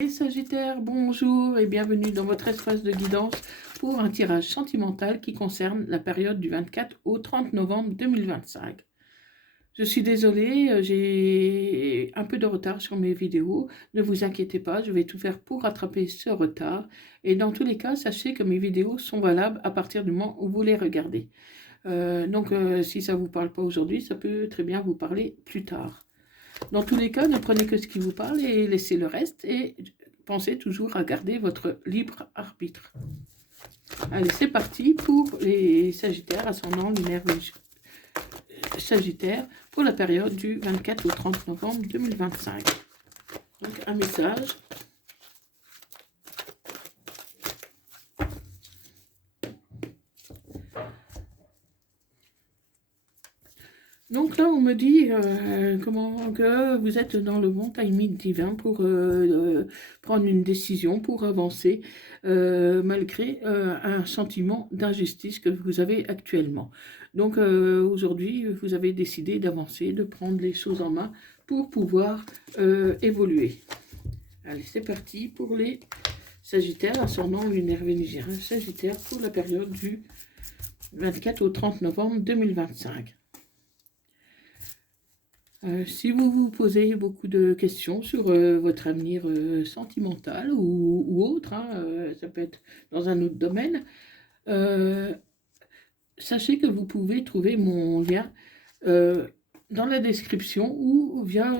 Les Sagittaires, bonjour et bienvenue dans votre espace de guidance pour un tirage sentimental qui concerne la période du 24 au 30 novembre 2025. Je suis désolée, j'ai un peu de retard sur mes vidéos. Ne vous inquiétez pas, je vais tout faire pour rattraper ce retard. Et dans tous les cas, sachez que mes vidéos sont valables à partir du moment où vous les regardez. Si ça ne vous parle pas aujourd'hui, ça peut très bien vous parler plus tard. Dans tous les cas, ne prenez que ce qui vous parle et laissez le reste et pensez toujours à garder votre libre arbitre. Allez, c'est parti pour les Sagittaires, ascendant lunaire Sagittaire, pour la période du 24 au 30 novembre 2025. Donc, un message. Donc là, on me dit que vous êtes dans le bon timing divin pour prendre une décision, pour avancer, malgré un sentiment d'injustice que vous avez actuellement. Donc aujourd'hui, vous avez décidé d'avancer, de prendre les choses en main pour pouvoir évoluer. Allez, c'est parti pour les Sagittaires, ascendant lunaire vénusien. Sagittaire pour la période du 24 au 30 novembre 2025. Si vous vous posez beaucoup de questions sur votre avenir sentimental ou autre, ça peut être dans un autre domaine, sachez que vous pouvez trouver mon lien dans la description ou via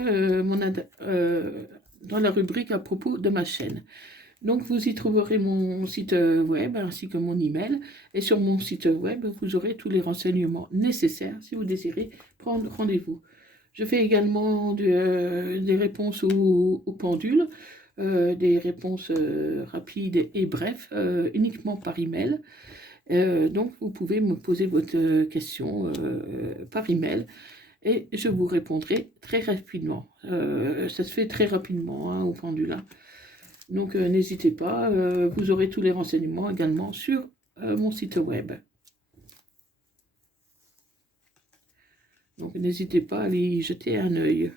dans la rubrique à propos de ma chaîne. Donc vous y trouverez mon site web ainsi que mon email, et sur mon site web vous aurez tous les renseignements nécessaires si vous désirez prendre rendez-vous. Je fais également des réponses au pendule, des réponses rapides et brèves, uniquement par email. Donc vous pouvez me poser votre question par email et je vous répondrai très rapidement. Ça se fait très rapidement au pendule. Donc n'hésitez pas, vous aurez tous les renseignements également sur mon site web. Donc n'hésitez pas à aller y jeter un œil.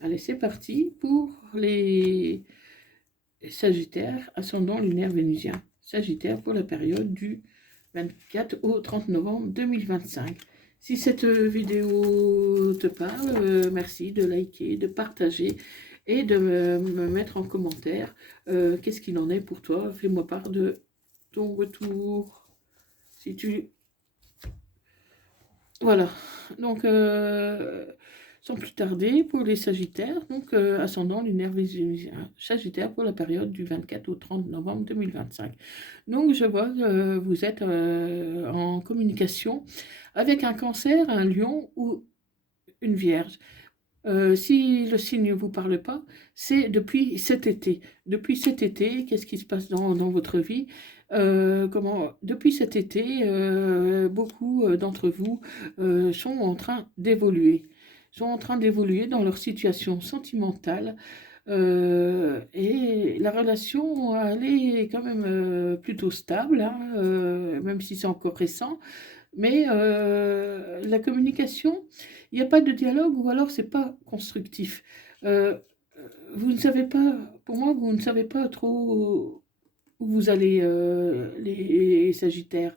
Allez, c'est parti pour les Sagittaires, ascendant lunaire vénusien. Sagittaire pour la période du 24 au 30 novembre 2025. Si cette vidéo te parle, merci de liker, de partager et de me mettre en commentaire qu'est-ce qu'il en est pour toi. Fais-moi part de ton retour. Si tu... Voilà. Donc, sans plus tarder, pour les Sagittaires, donc ascendant lunaire vénusien, Sagittaire pour la période du 24 au 30 novembre 2025. Donc, je vois que vous êtes en communication avec un Cancer, un Lion ou une Vierge. Si le signe ne vous parle pas, c'est depuis cet été. Depuis cet été, qu'est-ce qui se passe dans votre vie? Depuis cet été, beaucoup d'entre vous sont en train d'évoluer. Sont en train d'évoluer dans leur situation sentimentale. Et la relation, elle est quand même plutôt stable, même si c'est encore récent. Mais la communication, il n'y a pas de dialogue ou alors c'est pas constructif. Euh, vous ne savez pas, pour moi, vous ne savez pas trop où vous allez, les Sagittaires.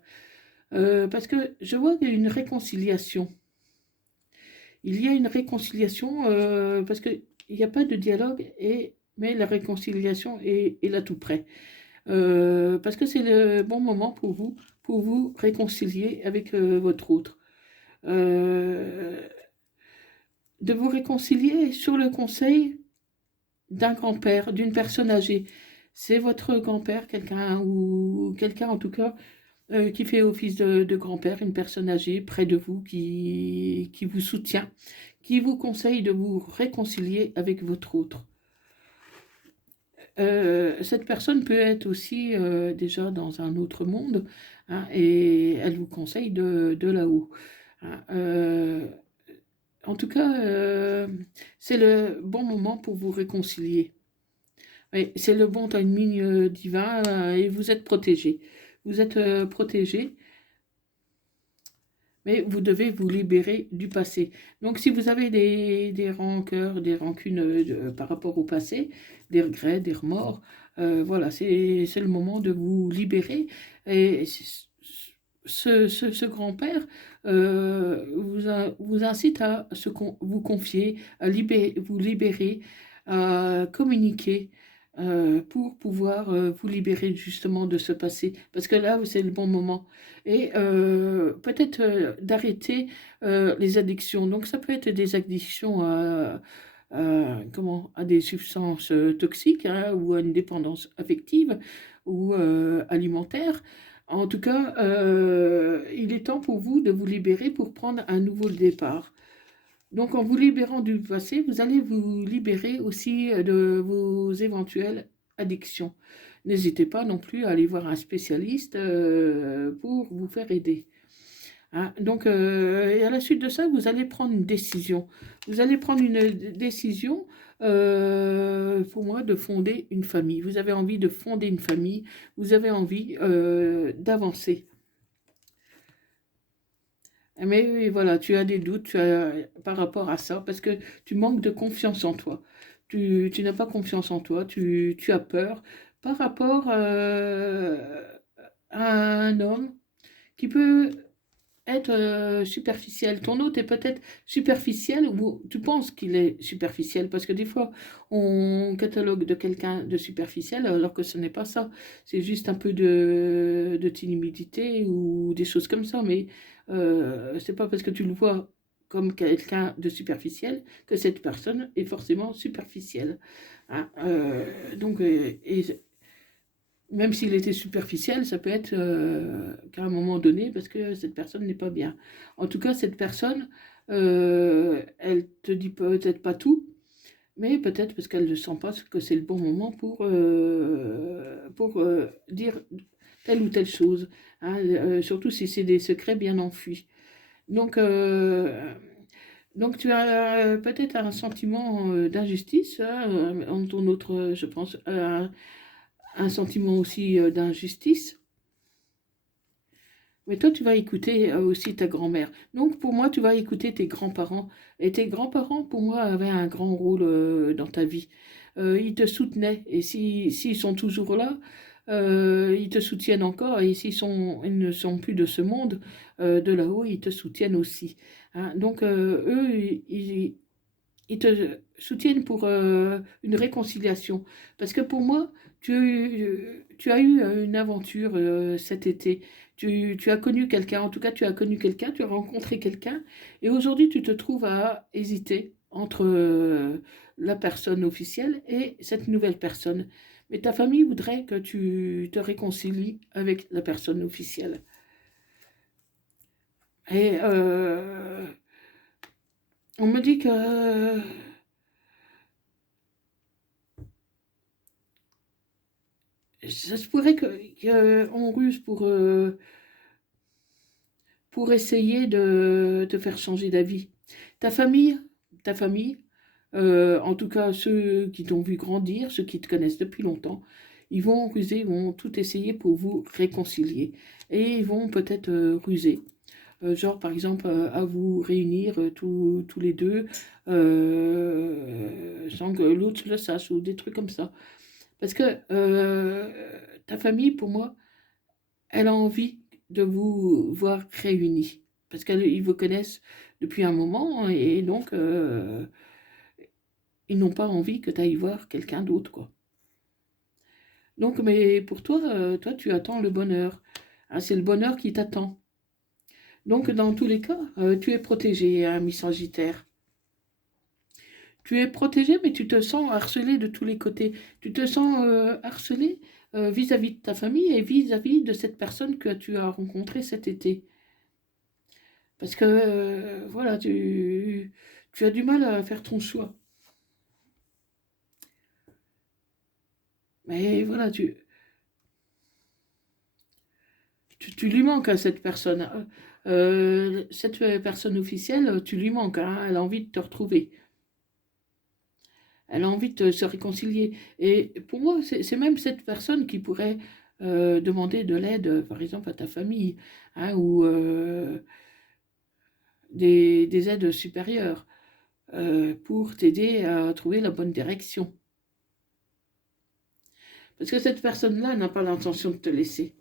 Parce que je vois qu'il y a une réconciliation. Il y a une réconciliation parce qu'il n'y a pas de dialogue, mais la réconciliation est là tout près. Parce que c'est le bon moment pour vous réconcilier avec votre autre. De vous réconcilier sur le conseil d'un grand-père, d'une personne âgée. C'est votre grand-père, quelqu'un ou quelqu'un en tout cas qui fait office de grand-père, une personne âgée près de vous qui vous soutient, qui vous conseille de vous réconcilier avec votre autre. Cette personne peut être aussi déjà dans un autre monde, et elle vous conseille de là-haut. En tout cas, c'est le bon moment pour vous réconcilier. C'est le bon timing divin et vous êtes protégé. Vous êtes protégé. mais vous devez vous libérer du passé. Donc si vous avez des rancœurs, des rancunes par rapport au passé, des regrets, des remords, voilà, c'est le moment de vous libérer. Et ce grand-père vous incite à vous confier, à vous libérer, à communiquer pour pouvoir vous libérer justement de ce passé. Parce que là, c'est le bon moment. Et peut-être d'arrêter les addictions. Donc ça peut être des addictions à des substances toxiques, hein, ou à une dépendance affective ou alimentaire. En tout cas, il est temps pour vous de vous libérer pour prendre un nouveau départ. Donc, en vous libérant du passé, vous allez vous libérer aussi de vos éventuelles addictions. N'hésitez pas non plus à aller voir un spécialiste pour vous faire aider. Hein. Donc, et à la suite de ça, vous allez prendre une décision. Vous allez prendre une décision, pour moi, de fonder une famille. Vous avez envie de fonder une famille, vous avez envie d'avancer. Mais oui, voilà, tu as des doutes par rapport à ça, parce que tu manques de confiance en toi. Tu n'as pas confiance en toi, tu as peur par rapport à un homme qui peut être superficiel. Ton hôte est peut-être superficiel ou tu penses qu'il est superficiel parce que des fois on catalogue de quelqu'un de superficiel alors que ce n'est pas ça. C'est juste un peu de timidité ou des choses comme ça. Mais c'est pas parce que tu le vois comme quelqu'un de superficiel que cette personne est forcément superficielle. Hein. Donc, même s'il était superficiel, ça peut être qu'à un moment donné, parce que cette personne n'est pas bien. En tout cas, cette personne, elle te dit peut-être pas tout, mais peut-être parce qu'elle ne sent pas que c'est le bon moment pour dire telle ou telle chose, hein, surtout si c'est des secrets bien enfuis. Donc, donc tu as peut-être un sentiment d'injustice, hein, en ton autre, je pense, un sentiment aussi d'injustice. Mais toi, tu vas écouter aussi ta grand-mère. Donc, pour moi, tu vas écouter tes grands-parents. Et tes grands-parents, pour moi, avaient un grand rôle dans ta vie. Ils te soutenaient. Et s'ils sont toujours là, ils te soutiennent encore. Et ils ne sont plus de ce monde, de là-haut, ils te soutiennent aussi. Hein. Donc, eux, ils te soutiennent pour une réconciliation. Parce que pour moi, tu as eu une aventure cet été. Tu as connu quelqu'un, en tout cas tu as connu quelqu'un, tu as rencontré quelqu'un, et aujourd'hui tu te trouves à hésiter entre la personne officielle et cette nouvelle personne. Mais ta famille voudrait que tu te réconcilies avec la personne officielle. Et on me dit que ça se pourrait qu'on ruse pour essayer de te faire changer d'avis. Ta famille, ta famille, en tout cas ceux qui t'ont vu grandir, ceux qui te connaissent depuis longtemps, ils vont ruser, ils vont tout essayer pour vous réconcilier. Et ils vont peut-être ruser. Genre par exemple à vous réunir tous les deux sans que l'autre le sache ou des trucs comme ça. Parce que ta famille, pour moi, elle a envie de vous voir réunis. Parce qu'ils vous connaissent depuis un moment et donc ils n'ont pas envie que tu ailles voir quelqu'un d'autre, quoi. Donc, mais pour toi, toi, tu attends le bonheur. Hein, c'est le bonheur qui t'attend. Donc, dans tous les cas, tu es protégé, hein, Miss Sagittaire. Tu es protégé, mais tu te sens harcelé de tous les côtés. Tu te sens harcelé vis-à-vis de ta famille et vis-à-vis de cette personne que tu as rencontrée cet été. Parce que, voilà, tu as du mal à faire ton choix. Mais voilà, tu lui manques à cette personne. Hein. Cette personne officielle, tu lui manques. Hein, elle a envie de te retrouver. Elle a envie de se réconcilier. Et pour moi, c'est même cette personne qui pourrait demander de l'aide, par exemple, à ta famille. Hein, ou des aides supérieures pour t'aider à trouver la bonne direction. Parce que cette personne-là n'a pas l'intention de te laisser.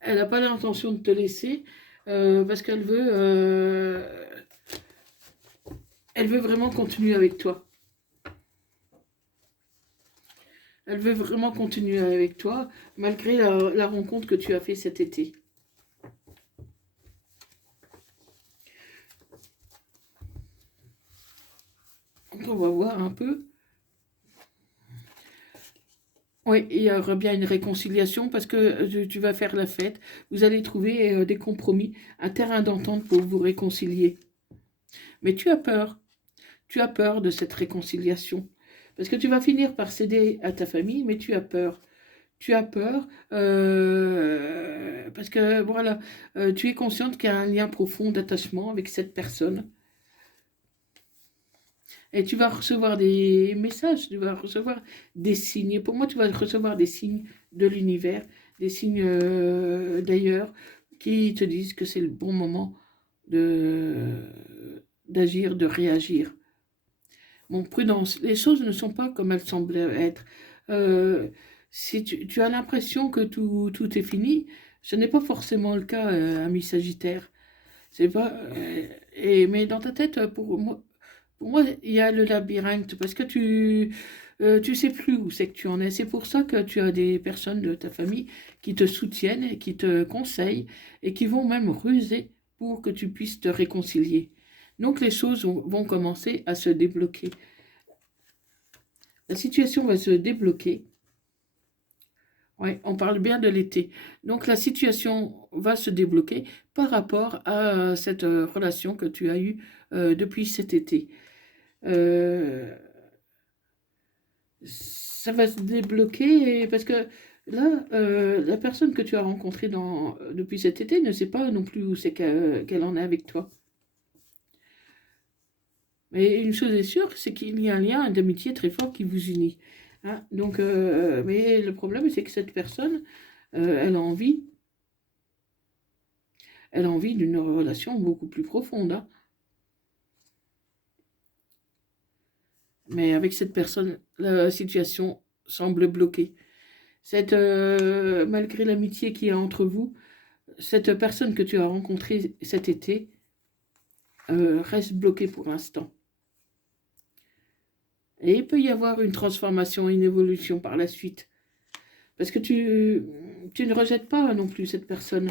Elle n'a pas l'intention de te laisser parce elle veut vraiment continuer avec toi. Elle veut vraiment continuer avec toi, malgré la rencontre que tu as fait cet été. Donc on va voir un peu. Oui, il y aura bien une réconciliation parce que tu vas faire la fête. Vous allez trouver des compromis, un terrain d'entente pour vous réconcilier. Mais tu as peur. Tu as peur de cette réconciliation. Parce que tu vas finir par céder à ta famille, mais tu as peur. Tu as peur parce que voilà, tu es consciente qu'il y a un lien profond d'attachement avec cette personne. Et tu vas recevoir des messages, tu vas recevoir des signes. Pour moi, tu vas recevoir des signes de l'univers, des signes d'ailleurs, qui te disent que c'est le bon moment d'agir, de réagir. Bon, prudence, les choses ne sont pas comme elles semblent être. Si tu as l'impression que tout est fini, ce n'est pas forcément le cas, ami Sagittaire. C'est pas, mais dans ta tête, pour moi, il y a le labyrinthe, parce que tu sais plus où c'est que tu en es. C'est pour ça que tu as des personnes de ta famille qui te soutiennent et qui te conseillent et qui vont même ruser pour que tu puisses te réconcilier. Donc les choses vont commencer à se débloquer. La situation va se débloquer. Ouais, on parle bien de l'été. Donc la situation va se débloquer par rapport à cette relation que tu as eue depuis cet été. Ça va se débloquer parce que là, la personne que tu as rencontrée depuis cet été ne sait pas non plus où c'est qu'elle en est avec toi. Mais une chose est sûre, c'est qu'il y a un lien d'amitié très fort qui vous unit. Hein. Donc, mais le problème, c'est que cette personne, elle a envie d'une relation beaucoup plus profonde. Hein. Mais avec cette personne, la situation semble bloquée. Malgré l'amitié qu'il y a entre vous, cette personne que tu as rencontrée cet été reste bloquée pour l'instant. Et il peut y avoir une transformation, une évolution par la suite. Parce que tu ne rejettes pas non plus cette personne.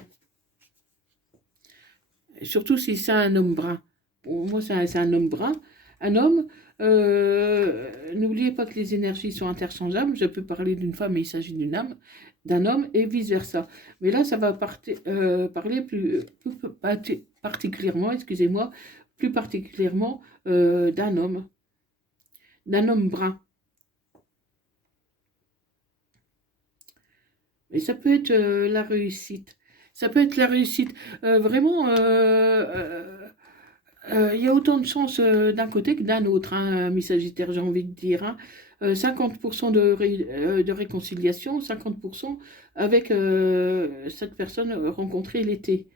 Surtout si c'est un homme brun. Pour moi, c'est un homme brun. Un homme, n'oubliez pas que les énergies sont interchangeables. Je peux parler d'une femme, mais il s'agit d'une âme, d'un homme et vice-versa. Mais là, ça va parler plus particulièrement, excusez-moi, plus particulièrement d'un homme brun. Et ça peut être la réussite. Ça peut être la réussite. Vraiment, il y a autant de chances d'un côté que d'un autre, hein, mi Sagittaire, j'ai envie de dire. Hein. 50% de réconciliation, 50% avec cette personne rencontrée l'été.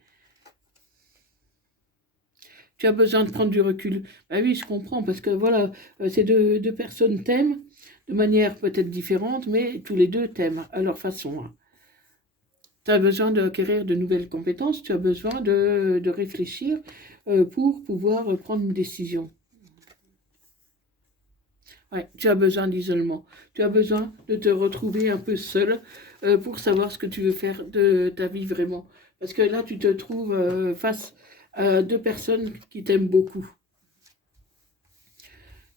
Tu as besoin de prendre du recul. Bah oui, je comprends, parce que voilà, ces deux personnes t'aiment de manière peut-être différente, mais tous les deux t'aiment à leur façon. Hein. Tu as besoin d'acquérir de nouvelles compétences, tu as besoin de réfléchir pour pouvoir prendre une décision. Ouais, tu as besoin d'isolement. Tu as besoin de te retrouver un peu seul pour savoir ce que tu veux faire de ta vie vraiment. Parce que là, tu te trouves face à deux personnes qui t'aiment beaucoup.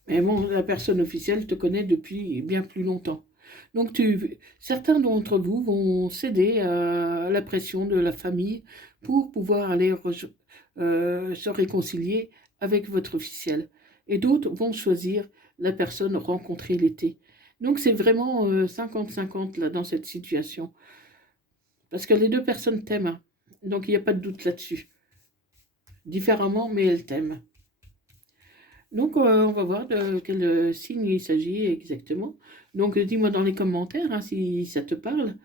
Mais bon, la personne officielle te connaît depuis bien plus longtemps. Donc, certains d'entre vous vont céder à la pression de la famille pour pouvoir aller se réconcilier avec votre officiel. Et d'autres vont choisir la personne rencontrée l'été. Donc, c'est vraiment 50-50 là, dans cette situation. Parce que les deux personnes t'aiment. Hein. Donc, il n'y a pas de doute là-dessus. Différemment, mais elles t'aiment. Donc, on va voir de quel signe il s'agit exactement. Donc, dis-moi dans les commentaires hein, si ça te parle.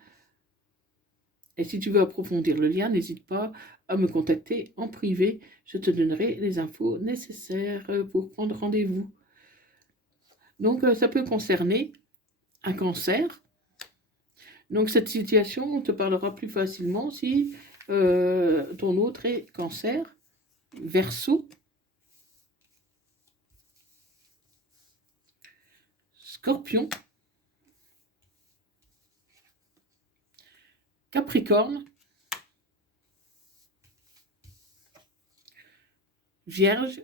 Et si tu veux approfondir le lien, n'hésite pas à me contacter en privé. Je te donnerai les infos nécessaires pour prendre rendez-vous. Donc, ça peut concerner un cancer. Donc, cette situation, on te parlera plus facilement si ton autre est cancer, Verseau, Scorpion, Capricorne, Vierge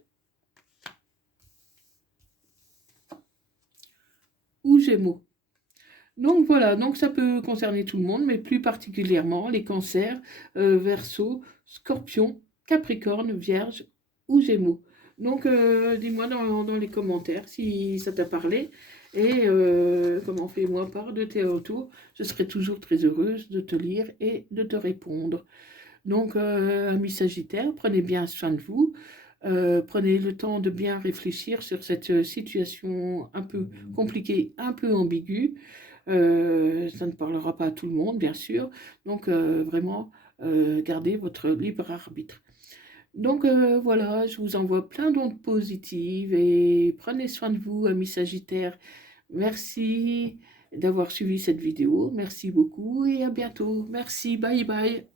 ou Gémeaux. Donc voilà, donc ça peut concerner tout le monde, mais plus particulièrement les cancers, Verseau, Scorpion, Capricorne, Vierge ou Gémeaux. Donc dis-moi dans les commentaires si ça t'a parlé et comment fais-moi part de tes retours. Je serai toujours très heureuse de te lire et de te répondre. Donc amis Sagittaires, prenez bien soin de vous. Prenez le temps de bien réfléchir sur cette situation un peu compliquée, un peu ambiguë. Ça ne parlera pas à tout le monde, bien sûr. Donc, vraiment, gardez votre libre arbitre. Donc, voilà, je vous envoie plein d'ondes positives et prenez soin de vous, amis Sagittaires. Merci d'avoir suivi cette vidéo. Merci beaucoup et à bientôt. Merci, bye bye.